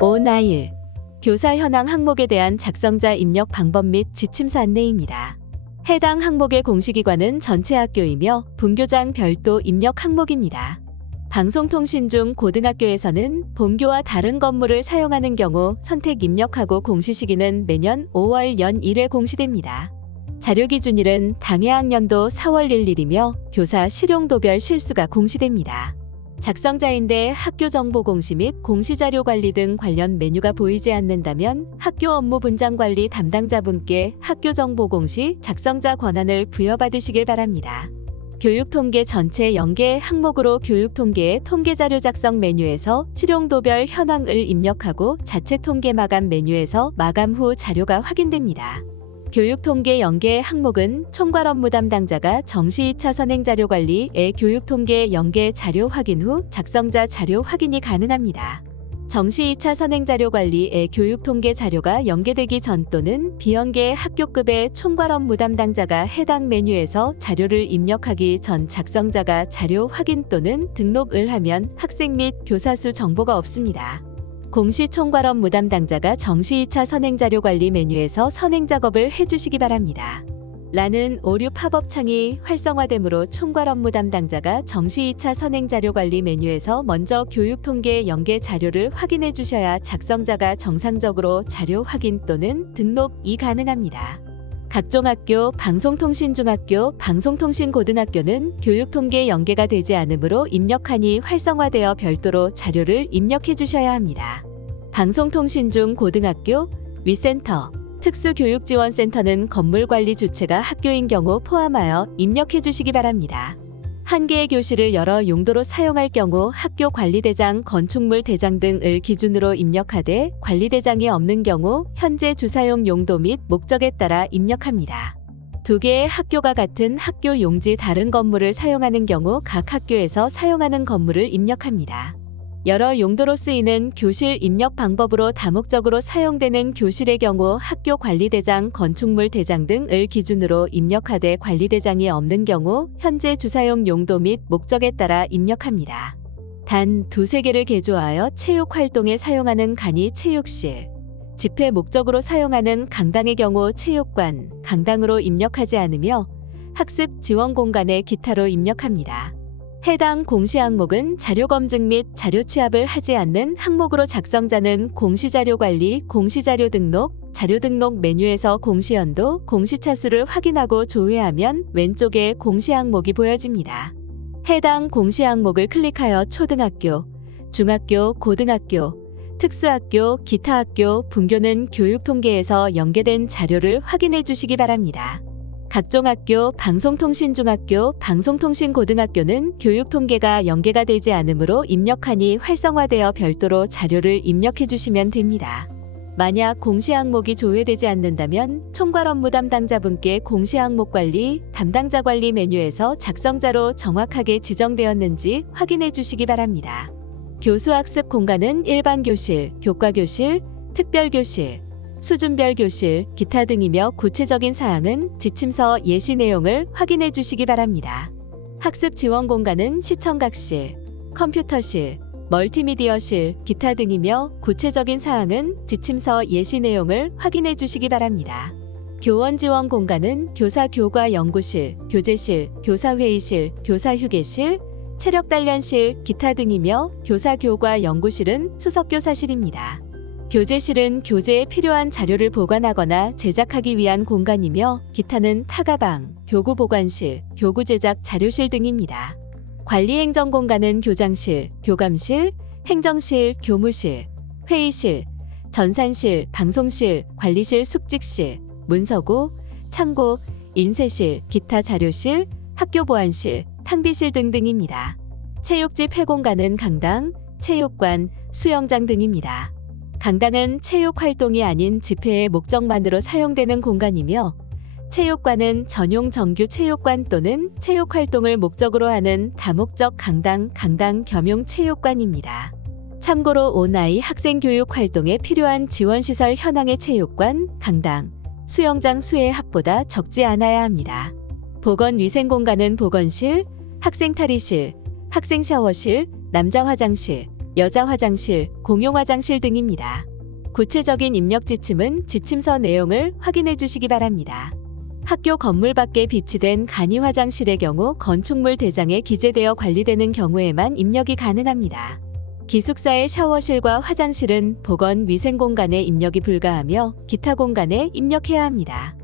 오나일 교사 현황 항목에 대한 작성자 입력 방법 및 지침서 안내입니다. 해당 항목의 공시기관은 전체 학교이며 분교장 별도 입력 항목입니다. 방송통신 중 고등학교에서는 본교와 다른 건물을 사용하는 경우 선택 입력하고 공시 시기는 매년 5월 연 1회 공시됩니다. 자료 기준일은 당해 학년도 4월 1일이며 교사 실용도별 실수가 공시됩니다. 작성자인데 학교 정보 공시 및 공시자료 관리 등 관련 메뉴가 보이지 않는다면 학교 업무 분장 관리 담당자분께 학교 정보 공시 작성자 권한을 부여받으시길 바랍니다. 교육통계 전체 연계 항목으로 교육통계의 통계자료 작성 메뉴에서 실용도별 현황을 입력하고 자체 통계 마감 메뉴에서 마감 후 자료가 확인됩니다. 교육통계 연계 항목은 총괄 업무 담당자가 정시 2차 선행자료 관리의 교육통계 연계 자료 확인 후 작성자 자료 확인이 가능합니다. 정시 2차 선행자료 관리의 교육통계 자료가 연계되기 전 또는 비연계 학교급의 총괄 업무 담당자가 해당 메뉴에서 자료를 입력하기 전 작성자가 자료 확인 또는 등록을 하면 학생 및 교사 수 정보가 없습니다. 공시 총괄 업무 담당자가 정시 2차 선행자료 관리 메뉴에서 선행 작업을 해주시기 바랍니다. 라는 오류 팝업 창이 활성화되므로 총괄 업무 담당자가 정시 2차 선행자료 관리 메뉴에서 먼저 교육통계 연계 자료를 확인해 주셔야 작성자가 정상적으로 자료 확인 또는 등록이 가능합니다. 각종 학교, 방송통신중학교, 방송통신고등학교는 교육통계 연계가 되지 않으므로 입력한이 활성화되어 별도로 자료를 입력해 주셔야 합니다. 방송통신중고등학교, 위센터, 특수교육지원센터는 건물관리 주체가 학교인 경우 포함하여 입력해 주시기 바랍니다. 한 개의 교실을 여러 용도로 사용할 경우 학교 관리대장, 건축물 대장 등을 기준으로 입력하되 관리대장이 없는 경우 현재 주사용 용도 및 목적에 따라 입력합니다. 두 개의 학교가 같은 학교 용지 다른 건물을 사용하는 경우 각 학교에서 사용하는 건물을 입력합니다. 여러 용도로 쓰이는 교실 입력 방법으로 다목적으로 사용되는 교실의 경우 학교 관리대장, 건축물 대장 등을 기준으로 입력하되 관리대장이 없는 경우 현재 주사용 용도 및 목적에 따라 입력합니다. 단 두세 개를 개조하여 체육 활동에 사용하는 간이 체육실, 집회 목적으로 사용하는 강당의 경우 체육관, 강당으로 입력하지 않으며 학습 지원 공간에 기타로 입력합니다. 해당 공시 항목은 자료 검증 및 자료 취합을 하지 않는 항목으로 작성자는 공시자료 관리, 공시자료 등록, 자료 등록 메뉴에서 공시연도, 공시차수를 확인하고 조회하면 왼쪽에 공시 항목이 보여집니다. 해당 공시 항목을 클릭하여 초등학교, 중학교, 고등학교, 특수학교, 기타 학교, 분교는 교육통계에서 연계된 자료를 확인해 주시기 바랍니다. 각종 학교, 방송통신중학교, 방송통신고등학교는 교육통계가 연계가 되지 않으므로 입력한이 활성화되어 별도로 자료를 입력해 주시면 됩니다. 만약 공시 항목이 조회되지 않는다면 총괄 업무 담당자분께 공시 항목 관리, 담당자 관리 메뉴에서 작성자로 정확하게 지정되었는지 확인해 주시기 바랍니다. 교수학습 공간은 일반 교실, 교과교실, 특별교실, 수준별 교실, 기타 등이며 구체적인 사항은 지침서 예시 내용을 확인해 주시기 바랍니다. 학습 지원 공간은 시청각실, 컴퓨터실, 멀티미디어실, 기타 등이며 구체적인 사항은 지침서 예시 내용을 확인해 주시기 바랍니다. 교원 지원 공간은 교사 교과 연구실, 교재실, 교사회의실, 교사휴게실, 체력단련실, 기타 등이며 교사 교과 연구실은 수석교사실입니다. 교재실은 교재에 필요한 자료를 보관하거나 제작하기 위한 공간이며 기타는 타가방, 교구 보관실, 교구 제작 자료실 등입니다. 관리행정 공간은 교장실, 교감실, 행정실, 교무실, 회의실, 전산실, 방송실, 관리실, 숙직실, 문서고, 창고, 인쇄실, 기타 자료실, 학교 보안실, 탕비실 등등입니다. 체육지 폐공간은 강당, 체육관, 수영장 등입니다. 강당은 체육 활동이 아닌 집회의 목적만으로 사용되는 공간이며 체육관은 전용 정규 체육관 또는 체육 활동을 목적으로 하는 다목적 강당, 강당 겸용 체육관입니다. 참고로 오나이 학생 교육 활동에 필요한 지원시설 현황의 체육관, 강당, 수영장 수의 합보다 적지 않아야 합니다. 보건위생공간은 보건실, 학생 탈의실, 학생 샤워실, 남자 화장실, 여자 화장실, 공용 화장실 등입니다. 구체적인 입력 지침은 지침서 내용을 확인해 주시기 바랍니다. 학교 건물 밖에 비치된 간이 화장실의 경우 건축물 대장에 기재되어 관리되는 경우에만 입력이 가능합니다. 기숙사의 샤워실과 화장실은 보건 위생 공간에 입력이 불가하며 기타 공간에 입력해야 합니다.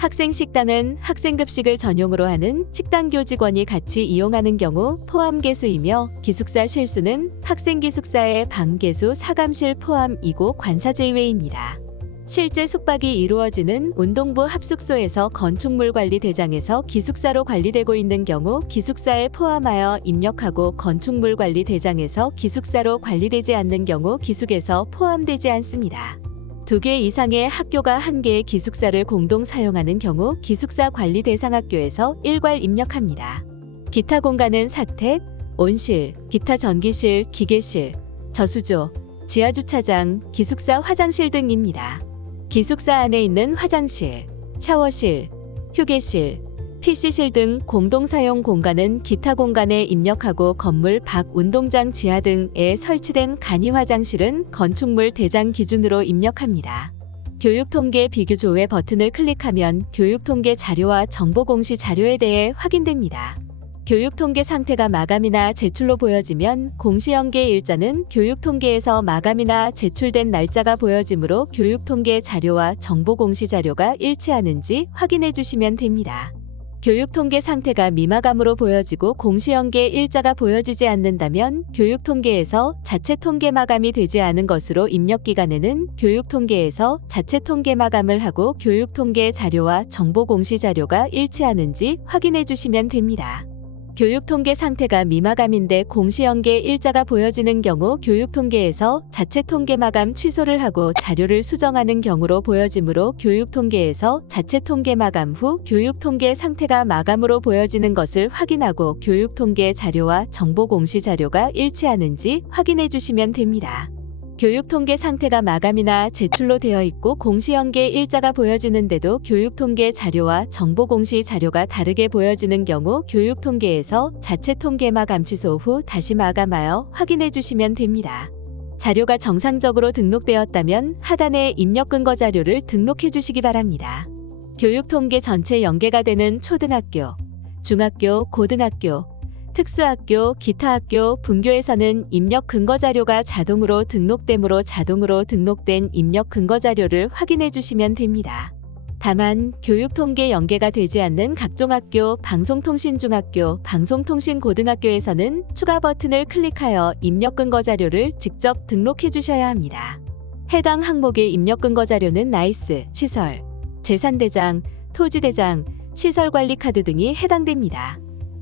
학생 식당은 학생 급식을 전용으로 하는 식당 교직원이 같이 이용하는 경우 포함 개수이며 기숙사 실수는 학생 기숙사의 방 개수 사감실 포함이고 관사 제외입니다. 실제 숙박이 이루어지는 운동부 합숙소에서 건축물 관리 대장에서 기숙사로 관리되고 있는 경우 기숙사에 포함하여 입력하고 건축물 관리 대장에서 기숙사로 관리되지 않는 경우 기숙에서 포함되지 않습니다. 2개 이상의 학교가 1개의 기숙사를 공동 사용하는 경우 기숙사 관리 대상 학교에서 일괄 입력합니다. 기타 공간은 사택, 온실, 기타 전기실, 기계실, 저수조, 지하주차장, 기숙사 화장실 등입니다. 기숙사 안에 있는 화장실, 샤워실, 휴게실, PC실 등 공동사용 공간은 기타 공간에 입력하고 건물 밖 운동장 지하 등에 설치된 간이 화장실은 건축물 대장 기준으로 입력합니다. 교육통계 비교조회 버튼을 클릭하면 교육통계 자료와 정보공시 자료에 대해 확인됩니다. 교육통계 상태가 마감이나 제출로 보여지면 공시연계 일자는 교육통계에서 마감이나 제출된 날짜가 보여지므로 교육통계 자료와 정보공시 자료가 일치하는지 확인해 주시면 됩니다. 교육통계 상태가 미마감으로 보여지고 공시연계 일자가 보여지지 않는다면 교육통계에서 자체 통계 마감이 되지 않은 것으로 입력기간에는 교육통계에서 자체 통계 마감을 하고 교육통계 자료와 정보공시 자료가 일치하는지 확인해 주시면 됩니다. 교육통계 상태가 미마감인데 공시연계 일자가 보여지는 경우 교육통계에서 자체 통계 마감 취소를 하고 자료를 수정하는 경우로 보여지므로 교육통계에서 자체 통계 마감 후 교육통계 상태가 마감으로 보여지는 것을 확인하고 교육통계 자료와 정보공시 자료가 일치하는지 확인해 주시면 됩니다. 교육통계 상태가 마감이나 제출로 되어 있고 공시연계 일자가 보여지는데도 교육통계 자료와 정보공시 자료가 다르게 보여지는 경우 교육통계에서 자체 통계 마감 취소 후 다시 마감하여 확인해 주시면 됩니다. 자료가 정상적으로 등록되었다면 하단의 입력 근거 자료를 등록해 주시기 바랍니다. 교육통계 전체 연계가 되는 초등학교, 중학교, 고등학교, 특수학교, 기타 학교, 분교에서는 입력 근거 자료가 자동으로 등록되므로 자동으로 등록된 입력 근거 자료를 확인해 주시면 됩니다. 다만 교육통계 연계가 되지 않는 각종 학교, 방송통신중학교, 방송통신고등학교에서는 추가 버튼을 클릭하여 입력 근거 자료를 직접 등록해 주셔야 합니다. 해당 항목의 입력 근거 자료는 나이스, 시설, 재산대장, 토지대장, 시설관리 카드 등이 해당됩니다.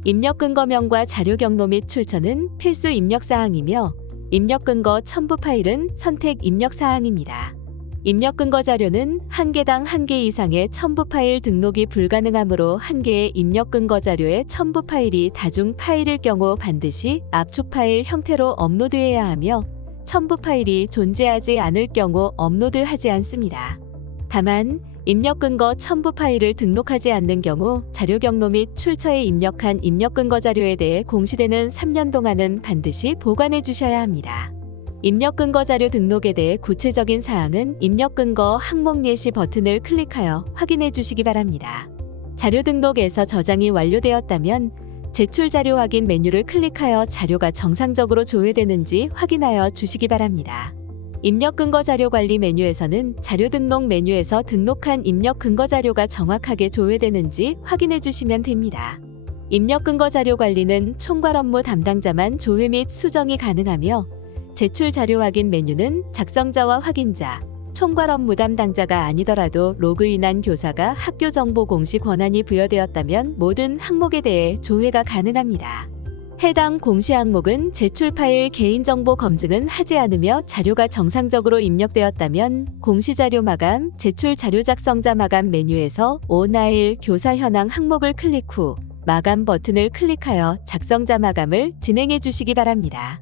입력 근거명과 자료 경로 및 출처는 필수 입력 사항이며 입력 근거 첨부 파일은 선택 입력 사항입니다. 입력 근거 자료는 1개당 1개 이상의 첨부 파일 등록이 불가능하므로 1개의 입력 근거 자료의 첨부 파일이 다중 파일일 경우 반드시 압축 파일 형태로 업로드해야 하며 첨부 파일이 존재하지 않을 경우 업로드하지 않습니다. 다만 입력 근거 첨부 파일을 등록하지 않는 경우 자료 경로 및 출처에 입력한 입력 근거 자료에 대해 공시되는 3년 동안은 반드시 보관해 주셔야 합니다. 입력 근거 자료 등록에 대해 구체적인 사항은 입력 근거 항목 예시 버튼을 클릭하여 확인해 주시기 바랍니다. 자료 등록에서 저장이 완료되었다면 제출 자료 확인 메뉴를 클릭하여 자료가 정상적으로 조회되는지 확인하여 주시기 바랍니다. 입력 근거 자료 관리 메뉴에서는 자료 등록 메뉴에서 등록한 입력 근거 자료가 정확하게 조회되는지 확인해 주시면 됩니다. 입력 근거 자료 관리는 총괄 업무 담당자만 조회 및 수정이 가능하며 제출 자료 확인 메뉴는 작성자와 확인자, 총괄 업무 담당자가 아니더라도 로그인한 교사가 학교 정보 공시 권한이 부여되었다면 모든 항목에 대해 조회가 가능합니다. 해당 공시 항목은 제출 파일 개인정보 검증은 하지 않으며 자료가 정상적으로 입력되었다면 공시자료 마감, 제출 자료 작성자 마감 메뉴에서 온라인 교사 현황 항목을 클릭 후 마감 버튼을 클릭하여 작성자 마감을 진행해 주시기 바랍니다.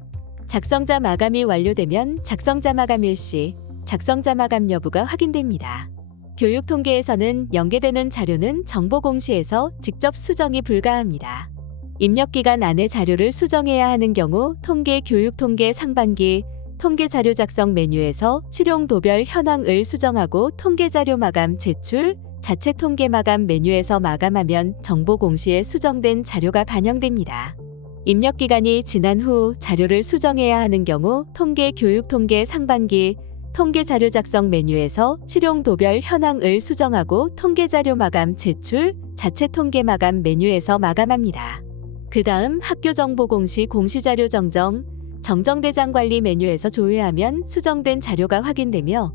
작성자 마감이 완료되면 작성자 마감 일시, 작성자 마감 여부가 확인됩니다. 교육통계에서는 연계되는 자료는 정보공시에서 직접 수정이 불가합니다. 입력 기간 안에 자료를 수정해야 하는 경우 통계 교육 통계 상반기 통계 자료 작성 메뉴에서 실용도별 현황을 수정하고 통계 자료 마감 제출 자체 통계 마감 메뉴에서 마감하면 정보 공시에 수정된 자료가 반영됩니다. 입력 기간이 지난 후 자료를 수정해야 하는 경우 통계 교육 통계 상반기 통계 자료 작성 메뉴에서 실용도별 현황을 수정하고 통계 자료 마감 제출 자체 통계 마감 메뉴에서 마감합니다. 그 다음 학교 정보 공시 공시자료 정정대장 관리 메뉴에서 조회하면 수정된 자료가 확인되며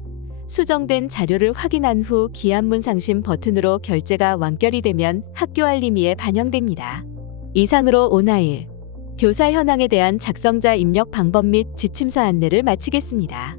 수정된 자료를 확인한 후 기한문 상심 버튼으로 결제가 완결이 되면 학교 알림이에 반영됩니다. 이상으로 오나일 교사 현황에 대한 작성자 입력 방법 및 지침서 안내를 마치겠습니다.